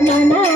மனா